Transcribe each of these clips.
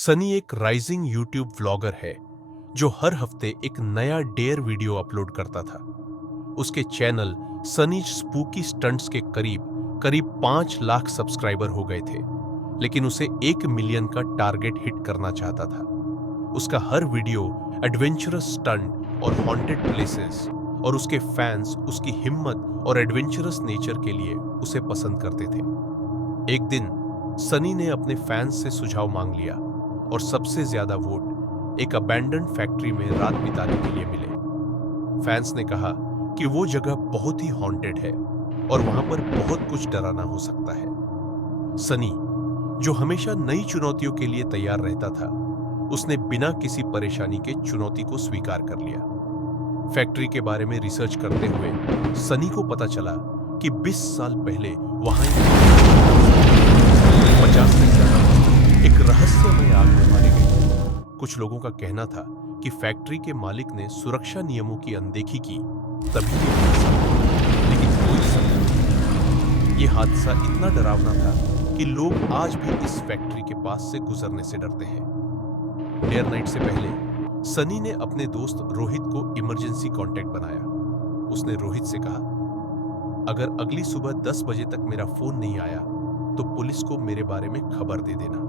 सनी एक rising YouTube vlogger है जो हर हफ्ते एक नया डेयर वीडियो अपलोड करता था। उसके चैनल सनी स्पूकी स्टंट्स के करीब 5 लाख सब्सक्राइबर हो गए थे, लेकिन उसे 1 मिलियन का टारगेट हिट करना चाहता था। उसका हर वीडियो एडवेंचरस स्टंट और हॉन्टेड प्लेसेस, और उसके फैंस उसकी हिम्मत और एडवेंचरस नेचर के लिए उसे पसंद करते थे। एक दिन सनी ने अपने फैंस से सुझाव मांग लिया और सबसे ज्यादा वोट एक अबैंडन्ड फैक्ट्री में रात बिताने के लिए मिले। फैंस ने कहा कि वो जगह बहुत ही हॉन्टेड है और वहां पर बहुत कुछ डरावना हो सकता है। सनी, जो हमेशा नई चुनौतियों के लिए तैयार रहता था, उसने बिना किसी परेशानी के चुनौती को स्वीकार कर लिया। फैक्ट्री के बारे में रिसर्च करते हुए सनी को पता चला कि 20 साल पहले वहां 50 से ज्यादा एक रहस्यमय आग में मारे गए। कुछ लोगों का कहना था कि फैक्ट्री के मालिक ने सुरक्षा नियमों की अनदेखी की, तभी ये हादसा हुआ। लेकिन कोई सबूत नहीं। ये हादसा इतना डरावना था कि लोग आज भी इस फैक्ट्री के पास से गुजरने से डरते हैं। डेयर नाइट से पहले सनी ने अपने दोस्त रोहित को इमरजेंसी कांटेक्ट बनाया। उसने रोहित से कहा, अगर अगली सुबह 10 बजे तक मेरा फोन नहीं आया तो पुलिस को मेरे बारे में खबर दे देना।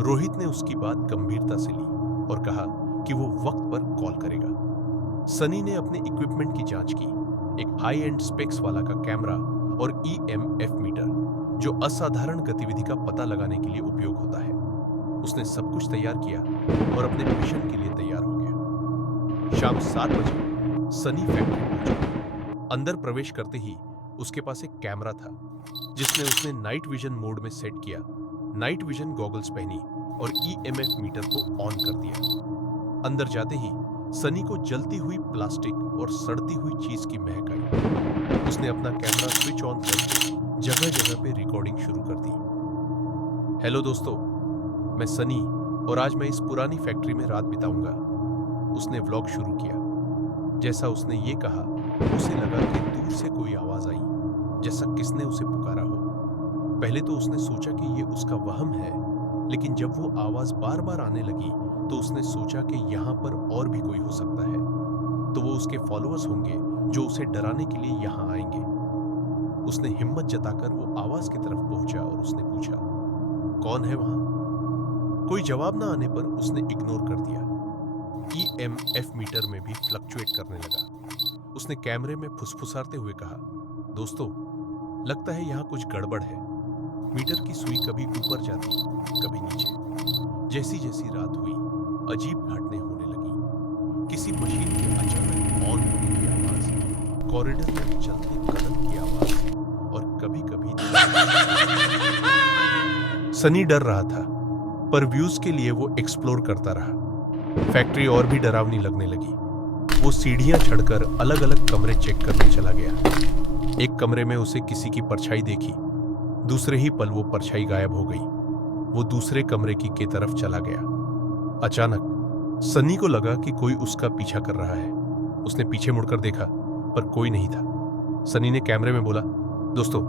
रोहित ने उसकी बात गंभीरता से ली और कहा कि वो वक्त पर कॉल करेगा। सनी ने अपने इक्विपमेंट की जांच की। एक हाई एंड स्पेक्स वाला का कैमरा और EMF मीटर, जो असाधारण गतिविधि का पता लगाने के लिए उपयोग होता है। उसने सब कुछ तैयार किया और अपने मिशन के लिए तैयार हो गया। शाम 7 बजे सनी फैक्ट्री पहुंचा। अंदर प्रवेश करते ही उसके पास एक कैमरा था, जिसमें उसने नाइट विजन मोड में सेट किया। नाइट विजन गॉगल्स पहनी और EMF मीटर को ऑन कर दिया। अंदर जाते ही सनी को जलती हुई प्लास्टिक और सड़ती हुई चीज की महक आई। उसने अपना कैमरा स्विच ऑन करके जगह जगह पे रिकॉर्डिंग शुरू कर दी। हेलो दोस्तों, मैं सनी और आज मैं इस पुरानी फैक्ट्री में रात बिताऊंगा। उसने व्लॉग शुरू किया। जैसा उसने ये कहा, उसे लगा कि दूर से कोई आवाज आई, जैसा किसने उसे पुकारा हो। पहले तो उसने सोचा कि ये उसका वहम है, लेकिन जब वो आवाज बार बार आने लगी तो उसने सोचा कि यहाँ पर और भी कोई हो सकता है, तो वो उसके फॉलोअर्स होंगे जो उसे डराने के लिए यहाँ आएंगे। उसने हिम्मत जताकर वो आवाज की तरफ पहुंचा और उसने पूछा, कौन है वहां? कोई जवाब ना आने पर उसने इग्नोर कर दिया। EMF मीटर में भी फ्लक्चुएट करने लगा। उसने कैमरे में फुसफुसाते हुए कहा, दोस्तों, लगता है यहाँ कुछ गड़बड़ है। मीटर की सुई कभी ऊपर जाती, कभी नीचे। जैसी जैसी रात हुई, अजीब घटनाएं होने लगी। किसी मशीन के अचानक ऑन होने की आवाज, कॉरिडोर में चलते कदम की आवाज, और कभी कभी सनी डर रहा था, पर व्यूज के लिए वो एक्सप्लोर करता रहा। फैक्ट्री और भी डरावनी लगने लगी। वो सीढ़ियां चढ़कर अलग अलग कमरे चेक करने चला गया। एक कमरे में उसे किसी की परछाई देखी। दूसरे ही पल वो परछाई गायब हो गई। वो दूसरे कमरे की तरफ चला गया। अचानक सनी को लगा कि कोई उसका पीछा कर रहा है। उसने पीछे मुड़कर देखा, पर कोई नहीं था। सनी ने कैमरे में बोला, दोस्तों,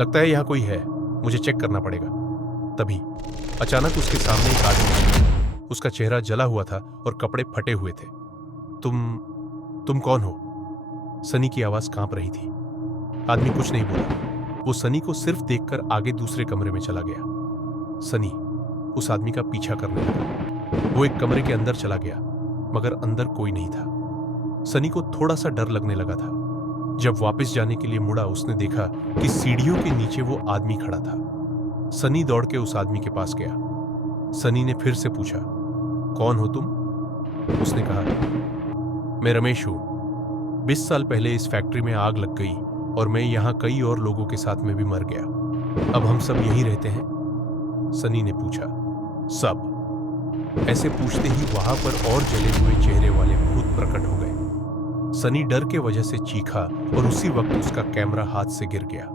लगता है यहाँ कोई है, मुझे चेक करना पड़ेगा। तभी अचानक उसके सामने एक आदमी। उसका चेहरा जला हुआ था और कपड़े फटे हुए थे। तुम कौन हो? सनी की आवाज कांप रही थी। आदमी कुछ नहीं बोला। वो सनी को सिर्फ देखकर आगे दूसरे कमरे में चला गया। सनी उस आदमी का पीछा करने लगा। वो एक कमरे के अंदर चला गया, मगर अंदर कोई नहीं था। सनी को थोड़ा सा डर लगने लगा था। जब वापस जाने के लिए मुड़ा, उसने देखा कि सीढ़ियों के नीचे वो आदमी खड़ा था। सनी दौड़ के उस आदमी के पास गया। सनी ने फिर से पूछा, कौन हो तुम? उसने कहा, मैं रमेश हूं। 20 साल पहले इस फैक्ट्री में आग लग गई और मैं यहां कई और लोगों के साथ में भी मर गया। अब हम सब यहीं रहते हैं? सनी ने पूछा। सब? ऐसे पूछते ही वहां पर और जले हुए चेहरे वाले भूत प्रकट हो गए। सनी डर के वजह से चीखा और उसी वक्त उसका कैमरा हाथ से गिर गया।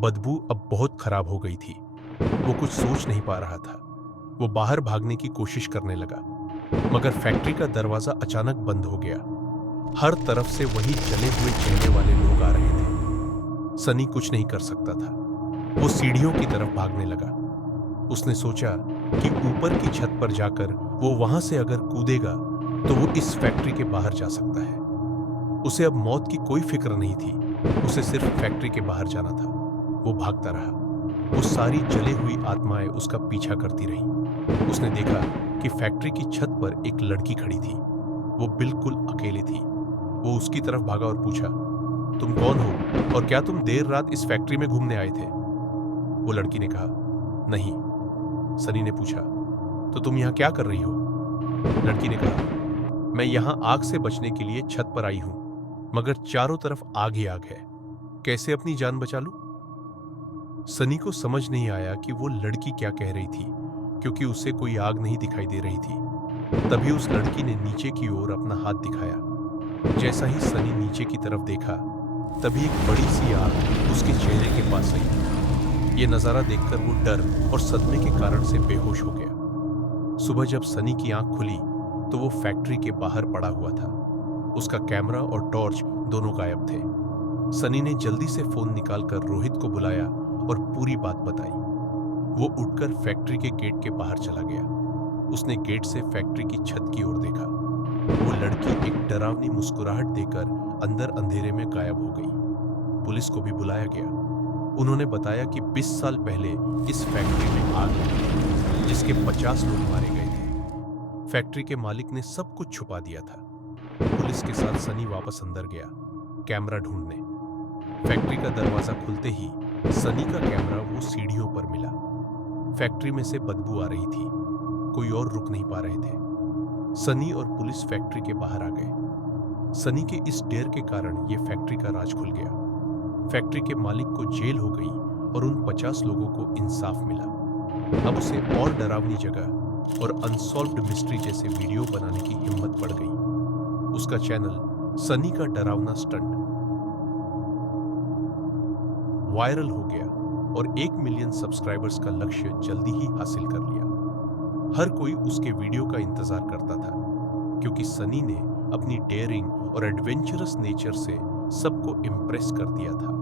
बदबू अब बहुत खराब हो गई थी। वो कुछ सोच नहीं पा रहा था। वो बाहर भागने की कोशिश करने लगा, मगर फैक्ट्री का दरवाजा अचानक बंद हो गया। हर तरफ से वही जले हुए चेहरे वाले लोग आ रहे थे। सनी कुछ नहीं कर सकता था। वो सीढ़ियों की तरफ भागने लगा। उसने सोचा कि ऊपर की छत पर जाकर वो वहां से अगर कूदेगा तो वो इस फैक्ट्री के बाहर जा सकता है। उसे अब मौत की कोई फिक्र नहीं थी, उसे सिर्फ फैक्ट्री के बाहर जाना था। वो भागता रहा। वो सारी जली हुई आत्माएं उसका पीछा करती रही। उसने देखा कि फैक्ट्री की छत पर एक लड़की खड़ी थी। वो बिल्कुल अकेली थी। वो उसकी तरफ भागा और पूछा, तुम कौन हो और क्या तुम देर रात इस फैक्ट्री में घूमने आए थे? वो लड़की ने कहा, नहीं। सनी ने पूछा, तो तुम यहाँ क्या कर रही हो? लड़की ने कहा, मैं यहाँ आग से बचने के लिए छत पर आई हूं, मगर चारों तरफ आग ही आग है। कैसे अपनी जान बचा लूं? सनी को समझ नहीं आया कि वो लड़की क्या कह रही थी, क्योंकि उसे कोई आग नहीं दिखाई दे रही थी। तभी उस लड़की ने नीचे की ओर अपना हाथ दिखाया। जैसा ही सनी नीचे की तरफ देखा, तभी एक बड़ी सी आग उसके चेहरे के पास आई। ये नजारा देखकर वो डर और सदमे के कारण से बेहोश हो गया। सुबह जब सनी की आंख खुली तो वो फैक्ट्री के बाहर पड़ा हुआ था। उसका कैमरा और टॉर्च दोनों गायब थे। सनी ने जल्दी से फोन निकालकर रोहित को बुलाया और पूरी बात बताई। वो उठकर फैक्ट्री के गेट के बाहर चला गया। उसने गेट से फैक्ट्री की छत की ओर देखा। वो लड़की एक डरावनी मुस्कुराहट देकर अंदर अंधेरे में गायब हो गई। पुलिस को भी बुलाया गया। उन्होंने बताया कि 20 साल पहले इस फैक्ट्री में आग लगी थी, जिसके 50 लोग मारे गए थे। फैक्ट्री के मालिक ने सब कुछ छुपा दिया था। पुलिस के साथ सनी वापस अंदर गया, कैमरा ढूंढने। फैक्ट्री का दरवाजा खुलते ही सनी का कैमरा वो सीढ़ियों पर मिला। फैक्ट्री में से बदबू आ रही थी। कोई और रुक नहीं पा रहे थे। सनी और पुलिस फैक्ट्री के बाहर आ गए। सनी के इस डेर के कारण ये फैक्ट्री का राज खुल गया। फैक्ट्री के मालिक को जेल हो गई और उन 50 लोगों को इंसाफ मिला। अब उसे और डरावनी जगह और अनसॉल्व्ड मिस्ट्री जैसे वीडियो बनाने की हिम्मत बढ़ गई। उसका चैनल सनी का डरावना स्टंट वायरल हो गया और 1 मिलियन सब्सक्राइबर्स का लक्ष्य जल्दी ही हासिल कर लिया। हर कोई उसके वीडियो का इंतजार करता था, क्योंकि सनी ने अपनी डेयरिंग और एडवेंचरस नेचर से सबको इम्प्रेस कर दिया था।